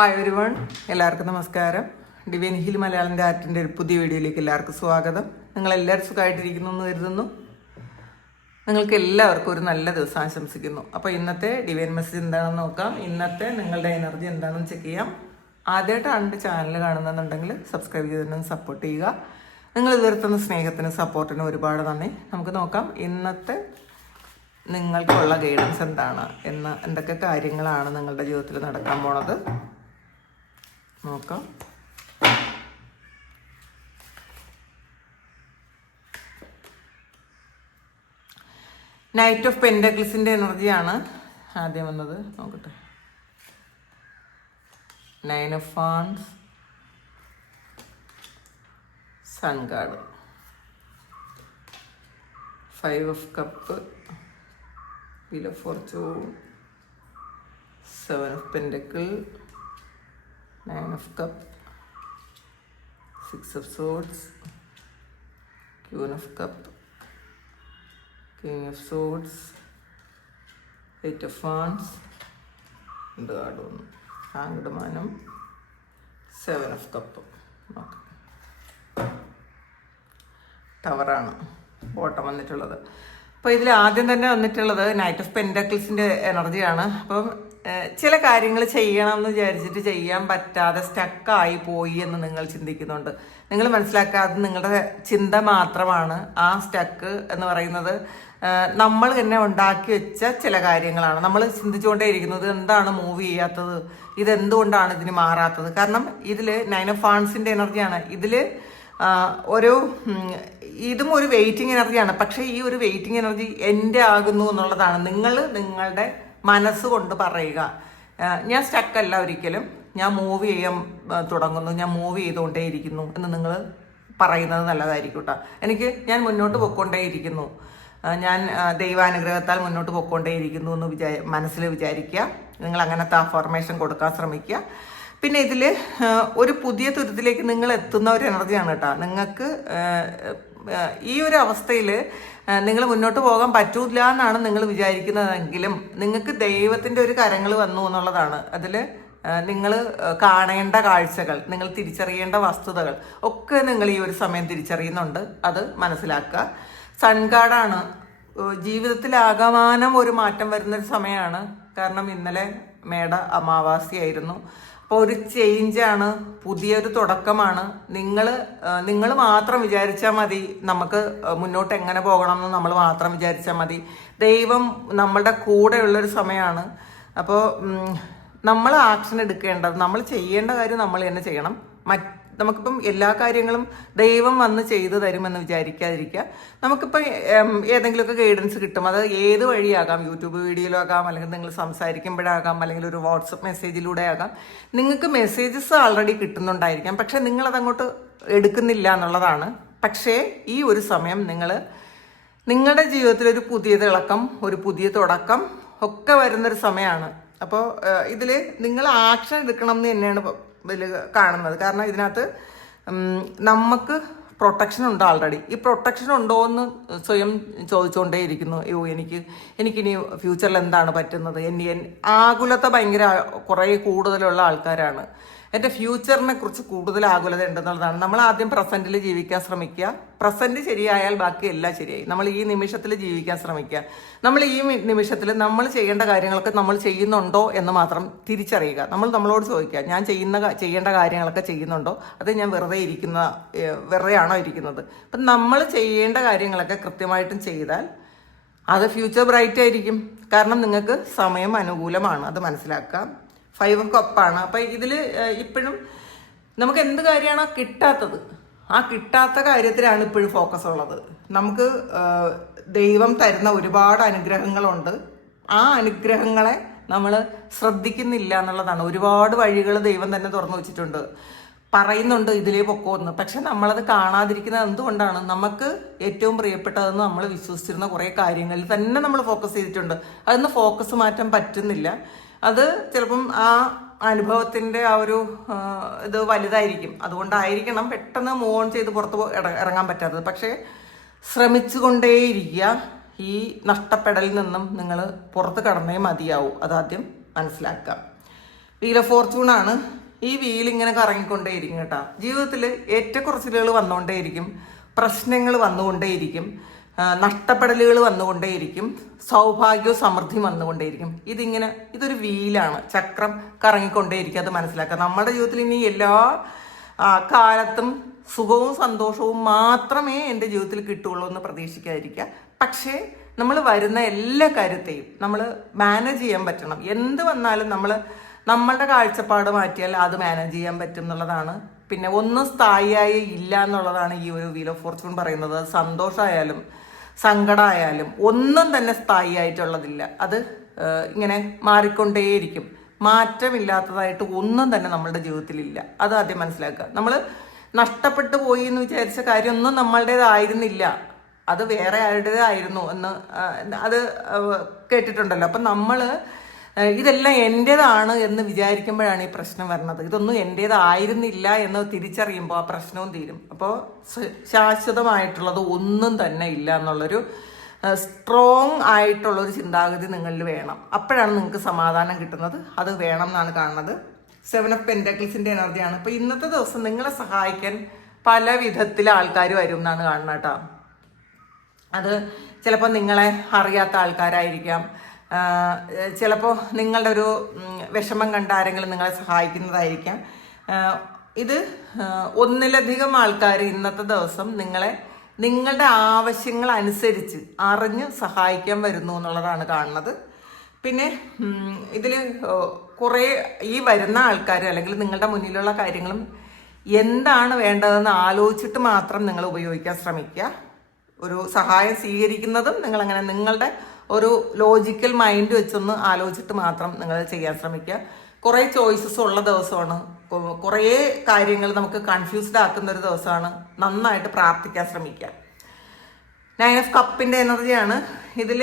Hi everyone, എല്ലാവർക്കും നമസ്കാരം. Divine hill Malayalam ആർട്ടിൻ്റെ ഒരു പുതിയ വീഡിയോയിലേക്ക് എല്ലാവർക്കും സ്വാഗതം. നിങ്ങളെല്ലാവരും സുഖമായിട്ടിരിക്കുന്നു എന്ന് കരുതുന്നു. നിങ്ങൾക്ക് എല്ലാവർക്കും ഒരു നല്ല ദിവസം ആശംസിക്കുന്നു. അപ്പോൾ ഇന്നത്തെ ഡിവൈൻ മെസ്സേജ് എന്താണെന്ന് നോക്കാം. ഇന്നത്തെ നിങ്ങളുടെ എനർജി എന്താണെന്ന് ചെക്ക് ചെയ്യാം. ആദ്യമായിട്ടാണ് എൻ്റെ ചാനൽ കാണുന്നുണ്ടെങ്കിൽ സബ്സ്ക്രൈബ് ചെയ്തിട്ട് സപ്പോർട്ട് ചെയ്യുക. നിങ്ങൾ ഇതുവരുത്തുന്ന സ്നേഹത്തിനും സപ്പോർട്ടിനും ഒരുപാട് നന്ദി. നമുക്ക് നോക്കാം ഇന്നത്തെ നിങ്ങൾക്കുള്ള ഗൈഡൻസ് എന്താണ്, എന്തൊക്കെ കാര്യങ്ങളാണ് നിങ്ങളുടെ ജീവിതത്തിൽ നടക്കാൻ പോണത് നോക്കാം. നൈറ്റ് ഓഫ് പെൻഡക്കിൾസിൻ്റെ എനർജിയാണ് ആദ്യം വന്നത്. നോക്കട്ടെ. 9 of wands, sun card, 5 of cup, wheel of fortune, 7 of pentacle, 9 of cup, 6 of swords, Queen of cup, King of swords, 8 of wands, and hanged man, 7 of cup. ടവറാണ് bottom വന്നിട്ടുള്ളത്. അപ്പോൾ ഇതിൽ ആദ്യം തന്നെ വന്നിട്ടുള്ളത് നൈറ്റ് ഓഫ് പെൻഡക്കിൾസിൻ്റെ എനർജിയാണ്. അപ്പം ചില കാര്യങ്ങൾ ചെയ്യണം എന്ന് വിചാരിച്ചിട്ട് ചെയ്യാൻ പറ്റാതെ സ്റ്റക്കായി പോയി എന്ന് നിങ്ങൾ ചിന്തിക്കുന്നുണ്ട്. നിങ്ങൾ മനസ്സിലാക്കാതെ നിങ്ങളുടെ ചിന്ത മാത്രമാണ് ആ സ്റ്റക്ക് എന്ന് പറയുന്നത്. നമ്മൾ തന്നെ ഉണ്ടാക്കി വെച്ച ചില കാര്യങ്ങളാണ്. നമ്മൾ ചിന്തിച്ചുകൊണ്ടേ ഇരിക്കുന്നത് എന്താണ് മൂവ് ചെയ്യാത്തത്, ഇതെന്തുകൊണ്ടാണ് ഇതിന് മാറാത്തത്. കാരണം ഇതിൽ 9 ഓഫ് വാൻഡ്സിൻ്റെ എനർജിയാണ്. ഇതിൽ ഇതും ഒരു വെയിറ്റിംഗ് എനർജിയാണ്. പക്ഷേ ഈ ഒരു വെയിറ്റിംഗ് എനർജി എൻ്റെ ആകുന്നു എന്നുള്ളതാണ്. നിങ്ങളുടെ മനസ്സുകൊണ്ട് പറയുക, ഞാൻ സ്റ്റക്കല്ല ഒരിക്കലും, ഞാൻ മൂവ് ചെയ്യാൻ തുടങ്ങുന്നു, ഞാൻ മൂവ് ചെയ്തുകൊണ്ടേയിരിക്കുന്നു എന്ന് നിങ്ങൾ പറയുന്നത് നല്ലതായിരിക്കും കേട്ടോ. ഞാൻ മുന്നോട്ട് പൊയ്ക്കൊണ്ടേയിരിക്കുന്നു, ഞാൻ ദൈവാനുഗ്രഹത്താൽ മുന്നോട്ട് പൊയ്ക്കൊണ്ടേയിരിക്കുന്നു എന്ന് മനസ്സിൽ വിചാരിക്കുക. നിങ്ങൾ അങ്ങനത്തെ അഫർമേഷൻ കൊടുക്കാൻ ശ്രമിക്കുക. പിന്നെ ഇതിൽ ഒരു പുതിയ തുരുത്തിലേക്ക് നിങ്ങൾ എത്തുന്ന ഒരു എനർജിയാണ് കേട്ടോ. നിങ്ങൾക്ക് ഈ ഒരു അവസ്ഥയിൽ നിങ്ങൾ മുന്നോട്ട് പോകാൻ പറ്റൂല എന്നാണ് നിങ്ങൾ വിചാരിക്കുന്നതെങ്കിലും നിങ്ങൾക്ക് ദൈവത്തിൻ്റെ ഒരു കരങ്ങൾ വന്നു എന്നുള്ളതാണ്. അതിൽ നിങ്ങൾ കാണേണ്ട കാഴ്ചകൾ, നിങ്ങൾ തിരിച്ചറിയേണ്ട വസ്തുതകൾ ഒക്കെ നിങ്ങൾ ഈ ഒരു സമയം തിരിച്ചറിയുന്നുണ്ട്. അത് മനസ്സിലാക്കുക. സൺകാർഡാണ്. ജീവിതത്തിലാകമാനം ഒരു മാറ്റം വരുന്നൊരു സമയമാണ്. കാരണം ഇന്നലെ മേട അമാവാസിയായിരുന്നു. അപ്പോൾ ഒരു ചേഞ്ചാണ്, പുതിയൊരു തുടക്കമാണ്. നിങ്ങൾ മാത്രം വിചാരിച്ചാൽ മതി. നമുക്ക് മുന്നോട്ട് എങ്ങനെ പോകണം എന്ന് നമ്മൾ മാത്രം വിചാരിച്ചാൽ മതി. ദൈവം നമ്മളുടെ കൂടെയുള്ളൊരു സമയമാണ്. അപ്പോൾ നമ്മൾ ആക്ഷൻ എടുക്കേണ്ടത്, നമ്മൾ ചെയ്യേണ്ട കാര്യം നമ്മൾ തന്നെ ചെയ്യണം. നമുക്കിപ്പം എല്ലാ കാര്യങ്ങളും ദൈവം വന്ന് ചെയ്തു തരുമെന്ന് വിചാരിക്കാതിരിക്കുക. നമുക്കിപ്പോൾ ഏതെങ്കിലുമൊക്കെ ഗൈഡൻസ് കിട്ടും. അത് ഏത് വഴിയാകാം, യൂട്യൂബ് വീഡിയോയിലാകാം, അല്ലെങ്കിൽ നിങ്ങൾ സംസാരിക്കുമ്പോഴാകാം, അല്ലെങ്കിൽ ഒരു വാട്സപ്പ് മെസ്സേജിലൂടെ ആകാം. നിങ്ങൾക്ക് മെസ്സേജസ് ആൾറെഡി കിട്ടുന്നുണ്ടായിരിക്കാം, പക്ഷേ നിങ്ങളതങ്ങോട്ട് എടുക്കുന്നില്ല എന്നുള്ളതാണ്. പക്ഷേ ഈ ഒരു സമയം നിങ്ങളുടെ ജീവിതത്തിൽ ഒരു പുതിയ തിളക്കം, ഒരു പുതിയ തുടക്കം ഒക്കെ വരുന്നൊരു സമയമാണ്. അപ്പോൾ ഇതിൽ നിങ്ങൾ ആക്ഷൻ എടുക്കണം എന്ന് തന്നെയാണ് ഇതിൽ കാണുന്നത്. കാരണം ഇതിനകത്ത് നമുക്ക് പ്രൊട്ടക്ഷൻ ഉണ്ട് ആൾറെഡി. ഈ പ്രൊട്ടക്ഷൻ ഉണ്ടോ എന്ന് സ്വയം ചോദിച്ചുകൊണ്ടേ ഇരിക്കുന്നു. എനിക്കിനി ഫ്യൂച്ചറിൽ എന്താണ് പറ്റുന്നത്. ആകുലത ഭയങ്കര കുറേ കൂടുതലുള്ള ആൾക്കാരാണ്. എൻ്റെ ഫ്യൂച്ചറിനെ കുറിച്ച് കൂടുതൽ ആകുലത ഉണ്ടെന്നുള്ളതാണ്. നമ്മൾ ആദ്യം പ്രസൻറ്റിൽ ജീവിക്കാൻ ശ്രമിക്കുക. പ്രസൻറ്റ് ശരിയായാൽ ബാക്കി എല്ലാം ശരിയായി. നമ്മൾ ഈ നിമിഷത്തിൽ ജീവിക്കാൻ ശ്രമിക്കുക. നമ്മൾ ഈ നിമിഷത്തിൽ നമ്മൾ ചെയ്യേണ്ട കാര്യങ്ങളൊക്കെ നമ്മൾ ചെയ്യുന്നുണ്ടോ എന്ന് മാത്രം തിരിച്ചറിയുക. നമ്മളോട് ചോദിക്കുക, ഞാൻ ചെയ്യേണ്ട കാര്യങ്ങളൊക്കെ ചെയ്യുന്നുണ്ടോ, അത് ഞാൻ വെറുതെയാണോ ഇരിക്കുന്നത്. അപ്പം നമ്മൾ ചെയ്യേണ്ട കാര്യങ്ങളൊക്കെ കൃത്യമായിട്ടും ചെയ്താൽ അത് ഫ്യൂച്ചർ ബ്രൈറ്റ് ആയിരിക്കും. കാരണം നിങ്ങൾക്ക് സമയം അനുകൂലമാണ്, അത് മനസ്സിലാക്കാം. 5 ഓഫ് കപ്പാണ്. അപ്പം ഇതിൽ ഇപ്പോഴും നമുക്ക് എന്ത് കാര്യമാണോ കിട്ടാത്തത്, ആ കിട്ടാത്ത കാര്യത്തിലാണ് ഇപ്പോഴും ഫോക്കസ് ഉള്ളത്. നമുക്ക് ദൈവം തരുന്ന ഒരുപാട് അനുഗ്രഹങ്ങളുണ്ട്. ആ അനുഗ്രഹങ്ങളെ നമ്മൾ ശ്രദ്ധിക്കുന്നില്ല എന്നുള്ളതാണ്. ഒരുപാട് വഴികൾ ദൈവം തന്നെ തുറന്നു വെച്ചിട്ടുണ്ട്, പറയുന്നുണ്ട് ഇതിലേ പൊക്കോന്ന്. പക്ഷെ നമ്മളത് കാണാതിരിക്കുന്നത് എന്തുകൊണ്ടാണ്? നമുക്ക് ഏറ്റവും പ്രിയപ്പെട്ടതെന്ന് നമ്മൾ വിശ്വസിച്ചിരുന്ന കുറേ കാര്യങ്ങളിൽ തന്നെ നമ്മൾ ഫോക്കസ് ചെയ്തിട്ടുണ്ട്. അതൊന്ന് ഫോക്കസ് മാറ്റാൻ പറ്റുന്നില്ല. അത് ചിലപ്പം ആ അനുഭവത്തിൻ്റെ ആ ഒരു ഇത് വലുതായിരിക്കും. അതുകൊണ്ടായിരിക്കണം പെട്ടെന്ന് മൂവ് ഓൺ ചെയ്ത് പുറത്ത് ഇറങ്ങാൻ പറ്റാത്തത്. പക്ഷേ ശ്രമിച്ചുകൊണ്ടേയിരിക്കുക. ഈ നഷ്ടപ്പെടലിൽ നിന്നും നിങ്ങൾ പുറത്ത് കടന്നേ മതിയാവും. അതാദ്യം മനസ്സിലാക്കാം. വീൽ ഓഫ് ഫോർച്യൂൺ ആണ്. ഈ വീൽ ഇങ്ങനെ കറങ്ങിക്കൊണ്ടേയിരിക്കും കേട്ടോ. ജീവിതത്തിൽ ഏറ്റക്കുറച്ചിലുകൾ വന്നുകൊണ്ടേയിരിക്കും, പ്രശ്നങ്ങൾ വന്നുകൊണ്ടേയിരിക്കും, നഷ്ടപ്പെടലുകൾ വന്നുകൊണ്ടേയിരിക്കും, സൗഭാഗ്യവും സമൃദ്ധിയും വന്നുകൊണ്ടേയിരിക്കും. ഇതൊരു വീലാണ്, ചക്രം കറങ്ങിക്കൊണ്ടേയിരിക്കും. അത് മനസ്സിലാക്കുക. നമ്മുടെ ജീവിതത്തിൽ ഇനി എല്ലാ കാലത്തും സുഖവും സന്തോഷവും മാത്രമേ എൻ്റെ ജീവിതത്തിൽ കിട്ടുകയുള്ളൂ എന്ന് പ്രതീക്ഷിക്കാതിരിക്കുക. പക്ഷേ നമ്മൾ വരുന്ന എല്ലാ കാര്യത്തെയും നമ്മൾ മാനേജ് ചെയ്യാൻ പറ്റണം. എന്ത് വന്നാലും നമ്മളുടെ കാഴ്ചപ്പാട് മാറ്റിയാൽ അത് മാനേജ് ചെയ്യാൻ പറ്റും എന്നുള്ളതാണ്. പിന്നെ ഒന്നും സ്ഥായിയായി ഇല്ല എന്നുള്ളതാണ് ഈ ഒരു വീൽ ഓഫ് ഫോർച്യൂൺ പറയുന്നത്. സന്തോഷമായാലും സങ്കടമായാലും ഒന്നും തന്നെ സ്ഥായി ആയിട്ടുള്ളതില്ല. അത് ഇങ്ങനെ മാറിക്കൊണ്ടേയിരിക്കും. മാറ്റമില്ലാത്തതായിട്ട് ഒന്നും തന്നെ നമ്മളുടെ ജീവിതത്തിലില്ല. അത് ആദ്യം മനസ്സിലാക്കുക. നമ്മൾ നഷ്ടപ്പെട്ടു പോയി എന്ന് വിചാരിച്ച കാര്യമൊന്നും നമ്മളുടേതായിരുന്നില്ല, അത് വേറെ ആരുടേതായിരുന്നു എന്ന് അത് കേട്ടിട്ടുണ്ടല്ലോ. അപ്പം നമ്മൾ ഇതെല്ലാം എൻ്റേതാണ് എന്ന് വിചാരിക്കുമ്പോഴാണ് ഈ പ്രശ്നം വരുന്നത്. ഇതൊന്നും എൻ്റേതായിരുന്നില്ല എന്ന് തിരിച്ചറിയുമ്പോൾ ആ പ്രശ്നവും തീരും. അപ്പോൾ ശാശ്വതമായിട്ടുള്ളത് ഒന്നും തന്നെ ഇല്ല എന്നുള്ളൊരു സ്ട്രോങ് ആയിട്ടുള്ളൊരു ചിന്താഗതി നിങ്ങളിൽ വേണം. അപ്പോഴാണ് നിങ്ങൾക്ക് സമാധാനം കിട്ടുന്നത്. അത് വേണം എന്നാണ് കാണുന്നത്. 7 ഓഫ് പെന്റക്കിൾസിന്റെ എനർജിയാണ്. അപ്പോൾ ഇന്നത്തെ ദിവസം നിങ്ങളെ സഹായിക്കാൻ പല വിധത്തിൽ ആൾക്കാർ വരും എന്നാണ് കാണുന്നത് കേട്ടോ. അത് ചിലപ്പോൾ നിങ്ങളെ അറിയാത്ത ആൾക്കാരായിരിക്കാം, ചിലപ്പോൾ നിങ്ങളുടെ ഒരു വിഷമം കണ്ട ആരെങ്കിലും നിങ്ങളെ സഹായിക്കുന്നതായിരിക്കാം. ഇത് ഒന്നിലധികം ആൾക്കാർ ഇന്നത്തെ ദിവസം നിങ്ങളുടെ ആവശ്യങ്ങൾ അനുസരിച്ച് അറിഞ്ഞ് സഹായിക്കാൻ വരുന്നു എന്നുള്ളതാണ് കാണുന്നത്. പിന്നെ ഇതിൽ കുറേ ഈ വരുന്ന ആൾക്കാർ അല്ലെങ്കിൽ നിങ്ങളുടെ മുന്നിലുള്ള കാര്യങ്ങളും എന്താണ് വേണ്ടതെന്ന് ആലോചിച്ചിട്ട് മാത്രം നിങ്ങൾ ഉപയോഗിക്കാൻ ശ്രമിക്കുക. ഒരു സഹായം സ്വീകരിക്കുന്നതും നിങ്ങളങ്ങനെ നിങ്ങളുടെ ഒരു ലോജിക്കൽ മൈൻഡ് വെച്ചൊന്ന് ആലോചിച്ചിട്ട് മാത്രം നിങ്ങൾ ചെയ്യാൻ ശ്രമിക്കുക. കുറേ ചോയ്സസ് ഉള്ള ദിവസമാണ്, കുറേ കാര്യങ്ങൾ നമുക്ക് കൺഫ്യൂസ്ഡ് ആക്കുന്ന ഒരു ദിവസമാണ്. നന്നായിട്ട് പ്രാർത്ഥിക്കാൻ ശ്രമിക്കുക. 9 ഓഫ് കപ്പിൻ്റെ എനർജിയാണ്. ഇതിൽ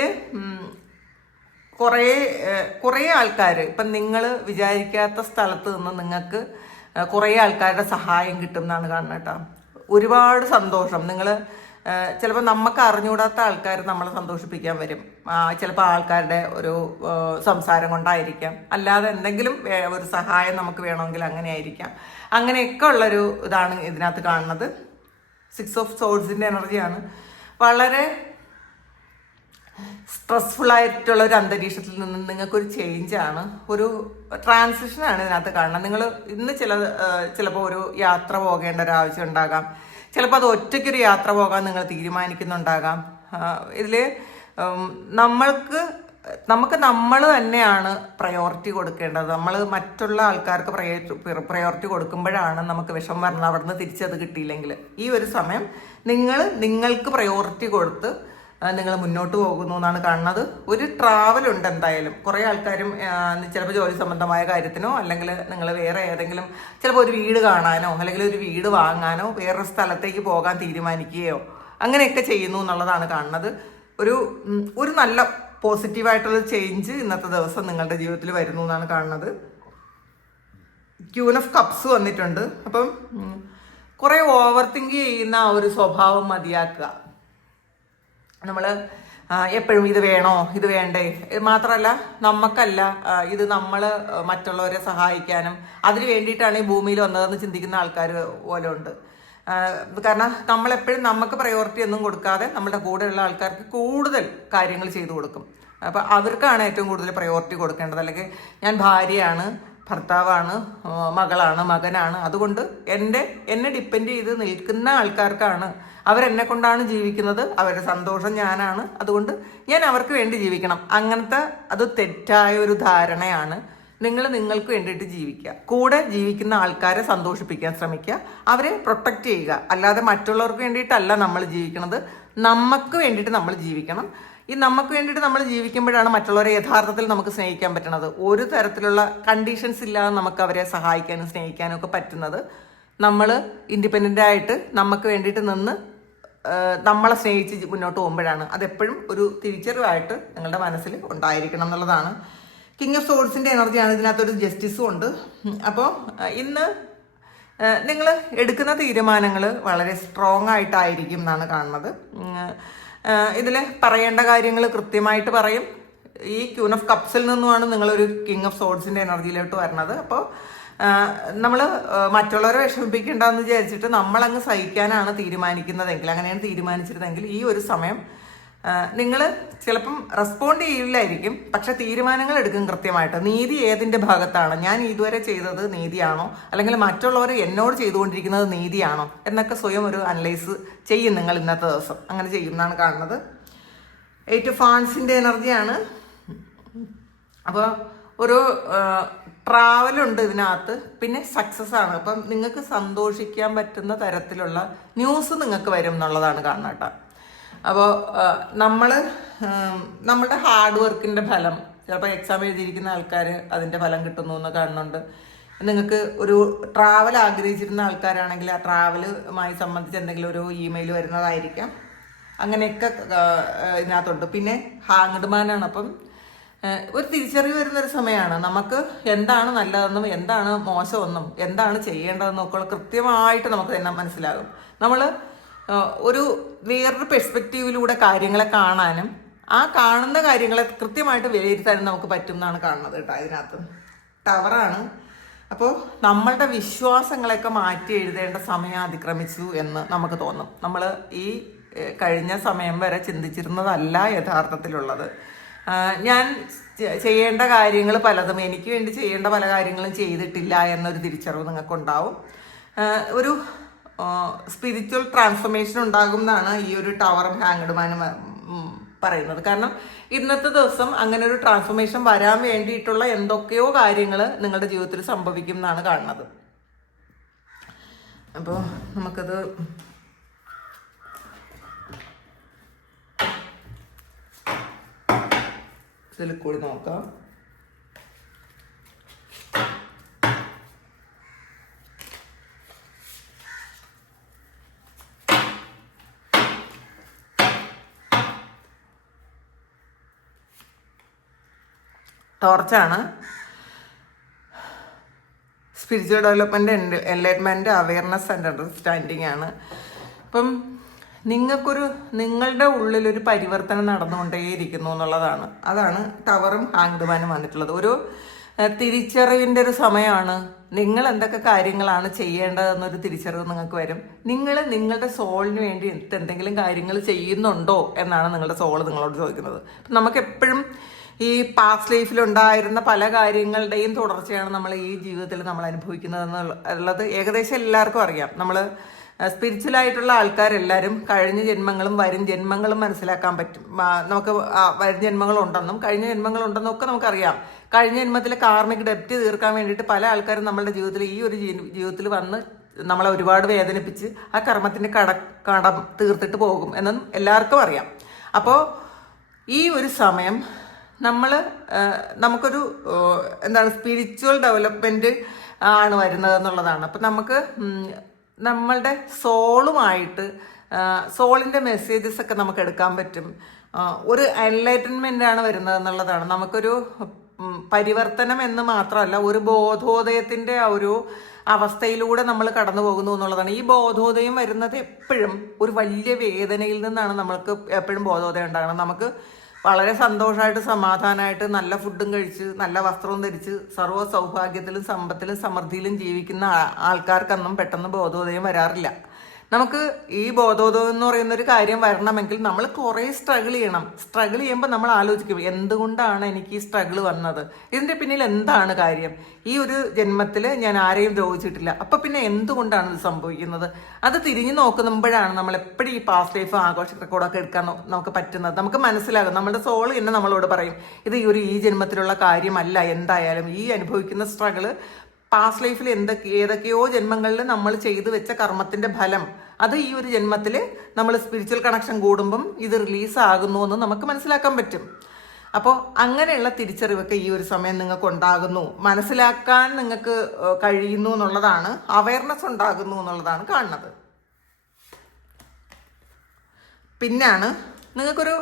കുറേ ആൾക്കാർ ഇപ്പം നിങ്ങൾ വിചാരിക്കാത്ത സ്ഥലത്ത് നിന്ന് നിങ്ങൾക്ക് കുറേ ആൾക്കാരുടെ സഹായം കിട്ടും എന്നാണ് കാണുന്നത് കേട്ടോ. ഒരുപാട് സന്തോഷം. നിങ്ങൾ ചിലപ്പോൾ നമുക്ക് അറിഞ്ഞുകൂടാത്ത ആൾക്കാർ നമ്മളെ സന്തോഷിപ്പിക്കാൻ വരും. ചിലപ്പോൾ ആൾക്കാരുടെ ഒരു സംസാരം കൊണ്ടായിരിക്കാം, അല്ലാതെ എന്തെങ്കിലും ഒരു സഹായം നമുക്ക് വേണമെങ്കിൽ അങ്ങനെ ആയിരിക്കാം. അങ്ങനെയൊക്കെ ഉള്ളൊരു ഇതാണ് ഇതിനകത്ത് കാണുന്നത്. 6 ഓഫ് സോഴ്സിൻ്റെ എനർജിയാണ്. വളരെ സ്ട്രെസ്ഫുൾ ആയിട്ടുള്ള ഒരു അന്തരീക്ഷത്തിൽ നിന്ന് നിങ്ങൾക്കൊരു ചേഞ്ചാണ്, ഒരു ട്രാൻസിഷനാണ് ഇതിനകത്ത് കാണുന്നത്. നിങ്ങൾ ഇന്ന് ചിലപ്പോൾ ഒരു യാത്ര പോകേണ്ട ഒരു ആവശ്യം ഉണ്ടാകാം. ചിലപ്പോൾ അത് ഒറ്റയ്ക്കൊരു യാത്ര പോകാൻ നിങ്ങൾ തീരുമാനിക്കുന്നുണ്ടാകാം. ഇതിൽ നമുക്ക് നമ്മൾ തന്നെയാണ് പ്രയോറിറ്റി കൊടുക്കേണ്ടത്. നമ്മൾ മറ്റുള്ള ആൾക്കാർക്ക് പ്രയോറിറ്റി കൊടുക്കുമ്പോഴാണ് നമുക്ക് വിഷമം വരുന്നത്, അവിടെ നിന്ന് തിരിച്ചത് കിട്ടിയില്ലെങ്കിൽ. ഈ ഒരു സമയം നിങ്ങൾക്ക് പ്രയോറിറ്റി കൊടുത്ത് നിങ്ങൾ മുന്നോട്ട് പോകുന്നു എന്നാണ് കാണുന്നത്. ഒരു ട്രാവലുണ്ട് എന്തായാലും. കുറേ ആൾക്കാരും ചിലപ്പോൾ ജോലി സംബന്ധമായ കാര്യത്തിനോ അല്ലെങ്കിൽ നിങ്ങൾ വേറെ ഏതെങ്കിലും ചിലപ്പോൾ ഒരു വീട് കാണാനോ അല്ലെങ്കിൽ ഒരു വീട് വാങ്ങാനോ വേറൊരു സ്ഥലത്തേക്ക് പോകാൻ തീരുമാനിക്കുകയോ അങ്ങനെയൊക്കെ ചെയ്യുന്നു എന്നുള്ളതാണ് കാണുന്നത്. ഒരു നല്ല പോസിറ്റീവായിട്ടുള്ള ചേഞ്ച് ഇന്നത്തെ ദിവസം നിങ്ങളുടെ ജീവിതത്തിൽ വരുന്നു എന്നാണ് കാണുന്നത്. ക്യൂൻ ഓഫ് കപ്സ് വന്നിട്ടുണ്ട്. അപ്പം കുറേ ഓവർ തിങ്ക് ചെയ്യുന്ന ആ ഒരു സ്വഭാവം മതിയാക്കുക. നമ്മൾ എപ്പോഴും ഇത് വേണോ ഇത് വേണ്ടേ, മാത്രമല്ല നമുക്കല്ല ഇത്, നമ്മൾ മറ്റുള്ളവരെ സഹായിക്കാനും അതിന് വേണ്ടിയിട്ടാണ് ഈ ഭൂമിയിൽ വന്നതെന്ന് ചിന്തിക്കുന്ന ആൾക്കാർ പോലെ ഉണ്ട്. കാരണം നമ്മളെപ്പോഴും നമുക്ക് പ്രയോറിറ്റി ഒന്നും കൊടുക്കാതെ നമ്മുടെ കൂടെയുള്ള ആൾക്കാർക്ക് കൂടുതൽ കാര്യങ്ങൾ ചെയ്തു കൊടുക്കും. അപ്പം അവർക്കാണ് ഏറ്റവും കൂടുതൽ പ്രയോറിറ്റി കൊടുക്കേണ്ടത്. അല്ലെങ്കിൽ ഞാൻ ഭാര്യയാണ്, ഭർത്താവാണ്, മകളാണ്, മകനാണ്, അതുകൊണ്ട് എന്നെ ഡിപ്പെൻഡ് ചെയ്ത് നിൽക്കുന്ന ആൾക്കാർക്കാണ്, അവരെന്നെ കൊണ്ടാണ് ജീവിക്കുന്നത്, അവരുടെ സന്തോഷം ഞാനാണ്, അതുകൊണ്ട് ഞാൻ അവർക്ക് വേണ്ടി ജീവിക്കണം. അങ്ങനത്തെ അത് തെറ്റായ ഒരു ധാരണയാണ്. നിങ്ങൾക്ക് വേണ്ടിയിട്ട് ജീവിക്കുക, കൂടെ ജീവിക്കുന്ന ആൾക്കാരെ സന്തോഷിപ്പിക്കാൻ ശ്രമിക്കുക, അവരെ പ്രൊട്ടക്റ്റ് ചെയ്യുക. അല്ലാതെ മറ്റുള്ളവർക്ക് വേണ്ടിയിട്ടല്ല നമ്മൾ ജീവിക്കുന്നത്, നമുക്ക് വേണ്ടിയിട്ട് നമ്മൾ ജീവിക്കണം. ഈ നമുക്ക് വേണ്ടിയിട്ട് നമ്മൾ ജീവിക്കുമ്പോഴാണ് മറ്റുള്ളവരെ യഥാർത്ഥത്തിൽ നമുക്ക് സ്നേഹിക്കാൻ പറ്റുന്നത്. ഒരു തരത്തിലുള്ള കണ്ടീഷൻസ് ഇല്ലാതെ നമുക്ക് അവരെ സഹായിക്കാനും സ്നേഹിക്കാനും ഒക്കെ പറ്റുന്നത് നമ്മൾ ഇൻഡിപെൻഡൻ്റ് ആയിട്ട് നമുക്ക് വേണ്ടിയിട്ട് നിന്ന് നമ്മളെ സ്നേഹിച്ച് മുന്നോട്ട് പോകുമ്പോഴാണ്. അതെപ്പോഴും ഒരു തിരിച്ചറിവായിട്ട് നിങ്ങളുടെ മനസ്സിൽ ഉണ്ടായിരിക്കണം എന്നുള്ളതാണ്. കിങ് ഓഫ് സോഴ്സിൻ്റെ എനർജിയാണ്. ഇതിനകത്തൊരു ജസ്റ്റിസും ഉണ്ട്. അപ്പോൾ ഇന്ന് നിങ്ങൾ എടുക്കുന്ന തീരുമാനങ്ങൾ വളരെ സ്ട്രോങ് ആയിട്ടായിരിക്കും എന്നാണ് കാണുന്നത്. ഇതിൽ പറയേണ്ട കാര്യങ്ങൾ കൃത്യമായിട്ട് പറയും, ഈ ക്യൂൻ ഓഫ് കപ്സിൽ നിന്നുമാണ് നിങ്ങളൊരു കിങ് ഓഫ് സോഡ്സിൻ്റെ എനർജിയിലോട്ട് വരുന്നത്. അപ്പോൾ നമ്മൾ മറ്റുള്ളവരെ വിഷമിപ്പിക്കേണ്ടെന്ന് വിചാരിച്ചിട്ട് നമ്മളങ്ങ് സഹിക്കാനാണ് തീരുമാനിക്കുന്നതെങ്കിൽ, അങ്ങനെയാണ് തീരുമാനിച്ചിരുന്നെങ്കിൽ ഈ ഒരു സമയം നിങ്ങൾ ചിലപ്പം റെസ്പോണ്ട് ചെയ്യില്ലായിരിക്കും, പക്ഷെ തീരുമാനങ്ങൾ എടുക്കും കൃത്യമായിട്ട്. നീതി ഏതിൻ്റെ ഭാഗത്താണ്, ഞാൻ ഇതുവരെ ചെയ്തത് നീതിയാണോ, അല്ലെങ്കിൽ മറ്റുള്ളവർ എന്നോട് ചെയ്തുകൊണ്ടിരിക്കുന്നത് നീതിയാണോ എന്നൊക്കെ സ്വയം ഒരു അനലൈസ് ചെയ്യും നിങ്ങൾ ഇന്നത്തെ ദിവസം. അങ്ങനെ ചെയ്യുമെന്നാണ് കാണുന്നത്. 8 ഫാൻസിൻ്റെ എനർജിയാണ്. അപ്പോൾ ഒരു ട്രാവലുണ്ട് ഇതിനകത്ത്, പിന്നെ സക്സസ് ആണ്. അപ്പം നിങ്ങൾക്ക് സന്തോഷിക്കാൻ പറ്റുന്ന തരത്തിലുള്ള ന്യൂസ് നിങ്ങൾക്ക് വരും എന്നുള്ളതാണ് കാണുന്നത് കേട്ടോ. അപ്പോൾ നമ്മുടെ ഹാർഡ് വർക്കിൻ്റെ ഫലം, ചിലപ്പോൾ എക്സാം എഴുതിയിരിക്കുന്ന ആൾക്കാർ അതിൻ്റെ ഫലം കിട്ടുന്നു എന്ന് കാണുന്നുണ്ട്. നിങ്ങൾക്ക് ഒരു ട്രാവൽ ആഗ്രഹിച്ചിരുന്ന ആൾക്കാരാണെങ്കിൽ ആ ട്രാവലുമായി സംബന്ധിച്ച് എന്തെങ്കിലും ഒരു ഇമെയിൽ വരുന്നതായിരിക്കാം. അങ്ങനെയൊക്കെ ഇതിനകത്തുണ്ട്. പിന്നെ ഹാങ്ഡ് മാനാണ്. അപ്പം ഒരു തിരിച്ചറിവ് വരുന്നൊരു സമയമാണ്. നമുക്ക് എന്താണ് നല്ലതെന്നും എന്താണ് മോശമെന്നും എന്താണ് ചെയ്യേണ്ടതെന്നും ഒക്കെ കൃത്യമായിട്ട് നമുക്ക് തന്നെ മനസ്സിലാകും. നമ്മൾ ഒരു വേറൊരു പെർസ്പെക്റ്റീവിലൂടെ കാര്യങ്ങളെ കാണാനും ആ കാണുന്ന കാര്യങ്ങളെ കൃത്യമായിട്ട് വിലയിരുത്താനും നമുക്ക് പറ്റും എന്നാണ് കാണുന്നത് കേട്ടോ. ഇതിനകത്ത് ടവറാണ്. അപ്പോൾ നമ്മളുടെ വിശ്വാസങ്ങളെയൊക്കെ മാറ്റി എഴുതേണ്ട സമയം അതിക്രമിച്ചു എന്ന് നമുക്ക് തോന്നും. നമ്മൾ ഈ കഴിഞ്ഞ സമയം വരെ ചിന്തിച്ചിരുന്നതല്ല യഥാർത്ഥത്തിലുള്ളത്. ഞാൻ ചെയ്യേണ്ട കാര്യങ്ങൾ പലതും, എനിക്ക് വേണ്ടി ചെയ്യേണ്ട പല കാര്യങ്ങളും ചെയ്തിട്ടില്ല എന്നൊരു തിരിച്ചറിവ് നിങ്ങൾക്കുണ്ടാവും. ഒരു സ്പിരിച്വൽ ട്രാൻസ്ഫോർമേഷൻ ഉണ്ടാകും എന്നാണ് ഈ ഒരു ടവറും ഹാങ്ഡ്മാനും പറയുന്നത്. കാരണം ഇന്നത്തെ ദിവസം അങ്ങനെ ഒരു ട്രാൻസ്ഫോർമേഷൻ വരാൻ വേണ്ടിയിട്ടുള്ള എന്തൊക്കെയോ കാര്യങ്ങൾ നിങ്ങളുടെ ജീവിതത്തിൽ സംഭവിക്കും എന്നാണ് കാണുന്നത്. അപ്പോൾ നമുക്കത് ഇതിൽ കൂടി നോക്കാം. ടോർച്ചാണ്. Spiritual development, enlightenment, awareness and understanding ആണ്. അപ്പം നിങ്ങളുടെ ഉള്ളിലൊരു പരിവർത്തനം നടന്നുകൊണ്ടേയിരിക്കുന്നു എന്നുള്ളതാണ്. അതാണ് ടവറും ഹാങ്ഡ്മാനും വന്നിട്ടുള്ളത്. ഒരു തിരിച്ചറിവിൻ്റെ ഒരു സമയമാണ്. നിങ്ങൾ എന്തൊക്കെ കാര്യങ്ങളാണ് ചെയ്യേണ്ടതെന്നൊരു തിരിച്ചറിവ് നിങ്ങൾക്ക് വരും. നിങ്ങളുടെ സോളിന് വേണ്ടി എന്തെങ്കിലും കാര്യങ്ങൾ ചെയ്യുന്നുണ്ടോ എന്നാണ് നിങ്ങളുടെ സോൾ നിങ്ങളോട് ചോദിക്കുന്നത്. നമുക്കെപ്പോഴും ഈ പാസ്റ്റ് ലൈഫിലുണ്ടായിരുന്ന പല കാര്യങ്ങളുടെയും തുടർച്ചയാണ് നമ്മൾ ഈ ജീവിതത്തിൽ നമ്മൾ അനുഭവിക്കുന്നത് എന്നുള്ളത് ഏകദേശം എല്ലാവർക്കും അറിയാം. നമ്മൾ സ്പിരിച്വലായിട്ടുള്ള ആൾക്കാരെല്ലാവരും കഴിഞ്ഞ ജന്മങ്ങളും വരും ജന്മങ്ങളും മനസ്സിലാക്കാൻ പറ്റും. നമുക്ക് വരും ജന്മങ്ങളുണ്ടെന്നും കഴിഞ്ഞ ജന്മങ്ങളുണ്ടെന്നും ഒക്കെ നമുക്കറിയാം. കഴിഞ്ഞ ജന്മത്തിലെ കാർമിക് ഡെപ്റ്റ് തീർക്കാൻ വേണ്ടിയിട്ട് പല ആൾക്കാരും നമ്മളുടെ ജീവിതത്തിൽ ഈ ഒരു ജീവിതത്തിൽ വന്ന് നമ്മളെ ഒരുപാട് വേദനിപ്പിച്ച് ആ കർമ്മത്തിൻ്റെ കടം തീർത്തിട്ട് പോകും എന്നും എല്ലാവർക്കും അറിയാം. അപ്പോൾ ഈ ഒരു സമയം നമുക്കൊരു സ്പിരിച്വൽ ഡെവലപ്മെൻറ്റ് ആണ് വരുന്നത് എന്നുള്ളതാണ്. അപ്പം നമുക്ക് നമ്മളുടെ സോളിൻ്റെ മെസ്സേജസ് ഒക്കെ നമുക്ക് എടുക്കാൻ പറ്റും. ഒരു എൻലൈറ്റൻമെൻ്റ് ആണ് വരുന്നത് എന്നുള്ളതാണ്. നമുക്കൊരു പരിവർത്തനം എന്ന് മാത്രമല്ല, ഒരു ബോധോദയത്തിൻ്റെ ആ ഒരു അവസ്ഥയിലൂടെ നമ്മൾ കടന്നു പോകുന്നു എന്നുള്ളതാണ്. ഈ ബോധോദയം വരുന്നത് എപ്പോഴും ഒരു വലിയ വേദനയിൽ നിന്നാണ് നമ്മൾക്ക് എപ്പോഴും ബോധോദയം ഉണ്ടാകണം. നമുക്ക് വളരെ സന്തോഷമായിട്ട് സമാധാനമായിട്ട് നല്ല ഫുഡും കഴിച്ച് നല്ല വസ്ത്രവും ധരിച്ച് സർവ്വ സൗഭാഗ്യത്തിലും സമ്പത്തിലും സമൃദ്ധിയിലും ജീവിക്കുന്ന ആൾക്കാർക്കൊന്നും പെട്ടെന്ന് ബോധോദയം വരാറില്ല. നമുക്ക് ഈ ബോധോദയം എന്ന് പറയുന്ന ഒരു കാര്യം വരണമെങ്കിൽ നമ്മൾ കുറേ സ്ട്രഗിൾ ചെയ്യണം. സ്ട്രഗിൾ ചെയ്യുമ്പോൾ നമ്മൾ ആലോചിക്കും, എന്തുകൊണ്ടാണ് എനിക്ക് ഈ സ്ട്രഗിൾ വന്നത്, ഇതിൻ്റെ പിന്നിൽ എന്താണ് കാര്യം, ഈ ഒരു ജന്മത്തിൽ ഞാൻ ആരെയും ദ്രോഹിച്ചിട്ടില്ല, അപ്പം പിന്നെ എന്തുകൊണ്ടാണ് ഇത് സംഭവിക്കുന്നത്. അത് തിരിഞ്ഞു നോക്കുമ്പോഴാണ് നമ്മൾ എപ്പോഴും ഈ പാസ്റ്റ് ലൈഫ് ആഘോഷ റെക്കോർഡൊക്കെ എടുക്കാൻ നമുക്ക് പറ്റുന്നത്. നമുക്ക് മനസ്സിലാകും, നമ്മുടെ സോൾ തന്നെ നമ്മളോട് പറയും, ഇത് ഈ ജന്മത്തിലുള്ള കാര്യമല്ല, എന്തായാലും ഈ അനുഭവിക്കുന്ന സ്ട്രഗിള് പാസ്റ്റ് ലൈഫിൽ ഏതൊക്കെയോ ജന്മങ്ങളിൽ നമ്മൾ ചെയ്തു വെച്ച കർമ്മത്തിന്റെ ഫലം, അത് ഈ ഒരു ജന്മത്തിൽ നമ്മൾ സ്പിരിച്വൽ കണക്ഷൻ കൂടുമ്പം ഇത് റിലീസാകുന്നു എന്ന് നമുക്ക് മനസ്സിലാക്കാൻ പറ്റും. അപ്പോൾ അങ്ങനെയുള്ള തിരിച്ചറിവൊക്കെ ഈ ഒരു സമയം നിങ്ങൾക്ക് ഉണ്ടാകുന്നു, മനസ്സിലാക്കാൻ നിങ്ങൾക്ക് കഴിയുന്നു എന്നുള്ളതാണ്, അവയർനെസ് ഉണ്ടാകുന്നു എന്നുള്ളതാണ് കാണുന്നത്. പിന്നാണ് നിങ്ങൾക്കൊരു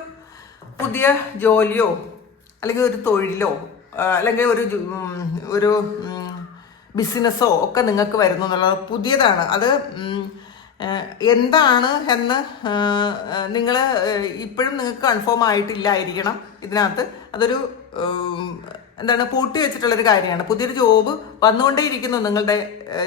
പുതിയ ജോലിയോ അല്ലെങ്കിൽ ഒരു തൊഴിലോ അല്ലെങ്കിൽ ഒരു ബിസിനസ്സോ ഒക്കെ നിങ്ങൾക്ക് വരുന്നു എന്നുള്ളത് പുതിയതാണ്. അത് എന്താണ് എന്ന് നിങ്ങൾ ഇപ്പോഴും നിങ്ങൾക്ക് കൺഫേം ആയിട്ടില്ലായിരിക്കണം ഇതിനകത്ത്. അതൊരു എന്താണ് പൂട്ടി വെച്ചിട്ടുള്ളൊരു കാര്യമാണ്. പുതിയൊരു ജോബ് വന്നുകൊണ്ടേയിരിക്കുന്നു നിങ്ങളുടെ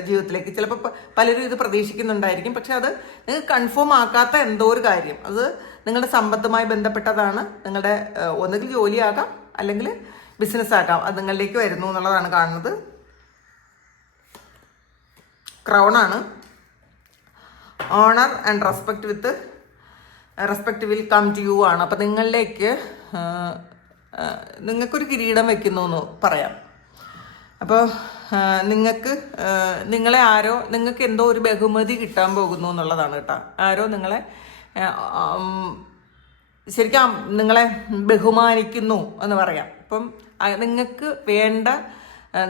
ജീവിതത്തിലേക്ക്. ചിലപ്പോൾ പലരും ഇത് പ്രതീക്ഷിക്കുന്നുണ്ടായിരിക്കും, പക്ഷെ അത് നിങ്ങൾക്ക് കൺഫേം ആക്കാത്ത എന്തോ ഒരു കാര്യം, അത് നിങ്ങളുടെ സമ്പത്തുമായി ബന്ധപ്പെട്ടതാണ്. നിങ്ങളുടെ ഒന്നുകിൽ ജോലിയാകാം അല്ലെങ്കിൽ ബിസിനസ് ആക്കാം, അത് നിങ്ങളിലേക്ക് വരുന്നു എന്നുള്ളതാണ് കാണുന്നത്. ക്രൗണാണ്. Honour and respect will come to you ആണ്. അപ്പം നിങ്ങളിലേക്ക് നിങ്ങൾക്കൊരു കിരീടം വെക്കുന്നു എന്ന് പറയാം. അപ്പോൾ നിങ്ങൾക്ക് എന്തോ ഒരു ബഹുമതി കിട്ടാൻ പോകുന്നു എന്നുള്ളതാണ് കേട്ടോ. ആരോ നിങ്ങളെ ശരിക്കും നിങ്ങളെ ബഹുമാനിക്കുന്നു എന്ന് പറയാം. അപ്പം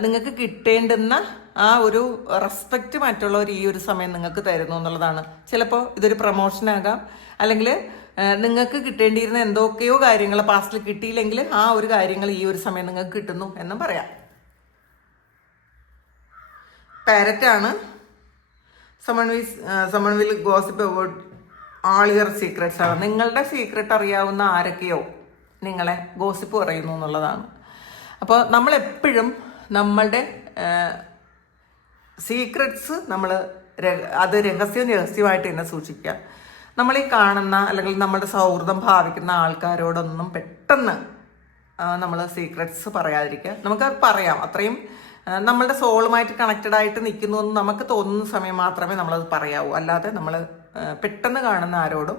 നിങ്ങൾക്ക് കിട്ടേണ്ടുന്ന ആ ഒരു റെസ്പെക്റ്റ് മറ്റുള്ളവർ ഈ ഒരു സമയം നിങ്ങൾക്ക് തരുന്നു എന്നുള്ളതാണ്. ചിലപ്പോൾ ഇതൊരു പ്രൊമോഷനാകാം, അല്ലെങ്കിൽ നിങ്ങൾക്ക് കിട്ടേണ്ടിയിരുന്ന എന്തൊക്കെയോ കാര്യങ്ങൾ പാസ്റ്റിൽ കിട്ടിയില്ലെങ്കിൽ ആ ഒരു കാര്യങ്ങൾ ഈ ഒരു സമയം നിങ്ങൾക്ക് കിട്ടുന്നു എന്നും പറയാം. പാരറ്റാണ്. someone will gossip about all your secrets ആണ്. നിങ്ങളുടെ സീക്രട്ട് അറിയാവുന്ന ആരൊക്കെയോ നിങ്ങളെ ഗോസിപ്പ് പറയുന്നു എന്നുള്ളതാണ്. അപ്പോൾ നമ്മളെപ്പോഴും നമ്മളുടെ സീക്രട്സ് അത് രഹസ്യമായിട്ട് തന്നെ സൂക്ഷിക്കുക. നമ്മളീ കാണുന്ന അല്ലെങ്കിൽ നമ്മുടെ സൗഹൃദം ഭാവിക്കുന്ന ആൾക്കാരോടൊന്നും പെട്ടെന്ന് നമ്മൾ സീക്രട്സ് പറയാതിരിക്കുക. നമുക്കത് പറയാം, അത്രയും നമ്മളുടെ സോളുമായിട്ട് കണക്റ്റഡ് ആയിട്ട് നിൽക്കുന്നു എന്ന് നമുക്ക് തോന്നുന്ന സമയം മാത്രമേ നമ്മളത് പറയാവൂ. അല്ലാതെ നമ്മൾ പെട്ടെന്ന് കാണുന്ന ആരോടും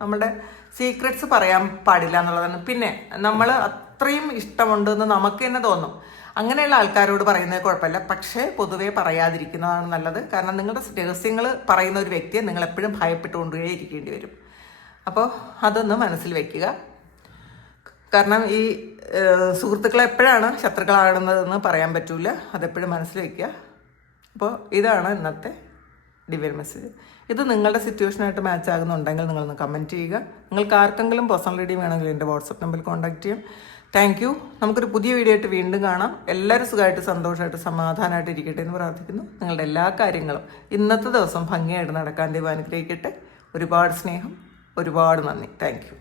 നമ്മളുടെ സീക്രട്സ് പറയാൻ പാടില്ല എന്നുള്ളതാണ്. പിന്നെ നമ്മൾ അത്രയും ഇഷ്ടമുണ്ടെന്ന് നമുക്ക് തന്നെ തോന്നും. അങ്ങനെയുള്ള ആൾക്കാരോട് പറയുന്നത് കുഴപ്പമില്ല, പക്ഷേ പൊതുവെ പറയാതിരിക്കുന്നതാണ് നല്ലത്. കാരണം നിങ്ങളുടെ രഹസ്യങ്ങൾ പറയുന്ന ഒരു വ്യക്തിയെ നിങ്ങൾ എപ്പോഴും ഭയപ്പെട്ടുകൊണ്ടേ ഇരിക്കേണ്ടി വരും. അപ്പോൾ അതൊന്ന് മനസ്സിൽ വയ്ക്കുക. കാരണം ഈ സുഹൃത്തുക്കളെ എപ്പോഴാണ് ശത്രുക്കളാകുന്നതെന്ന് പറയാൻ പറ്റൂല, അതെപ്പോഴും മനസ്സിൽ വയ്ക്കുക. അപ്പോൾ ഇതാണ് ഇന്നത്തെ ഡിവൈൻ മെസ്സേജ്. ഇത് നിങ്ങളുടെ സിറ്റുവേഷനായിട്ട് മാച്ച് ആകുന്നുണ്ടെങ്കിൽ നിങ്ങളൊന്ന് കമൻറ്റ് ചെയ്യുക. നിങ്ങൾക്ക് ആർക്കെങ്കിലും പേഴ്സണൽ റീഡിംഗ് വേണമെങ്കിൽ എൻ്റെ വാട്സപ്പ് നമ്പറിൽ കോൺടാക്ട് ചെയ്യാം. Thank you. നമുക്കൊരു പുതിയ വീഡിയോ ആയിട്ട് വീണ്ടും കാണാം. എല്ലാവരും സുഖമായിട്ട് സന്തോഷമായിട്ട് സമാധാനമായിട്ട് ഇരിക്കട്ടെ എന്ന് പ്രാർത്ഥിക്കുന്നു. നിങ്ങളുടെ എല്ലാ കാര്യങ്ങളും ഇന്നത്തെ ദിവസം ഭംഗിയായിട്ട് നടക്കാൻ ദൈവം അനുഗ്രഹിക്കട്ടെ. ഒരുപാട് സ്നേഹം, ഒരുപാട് നന്ദി. Thank you.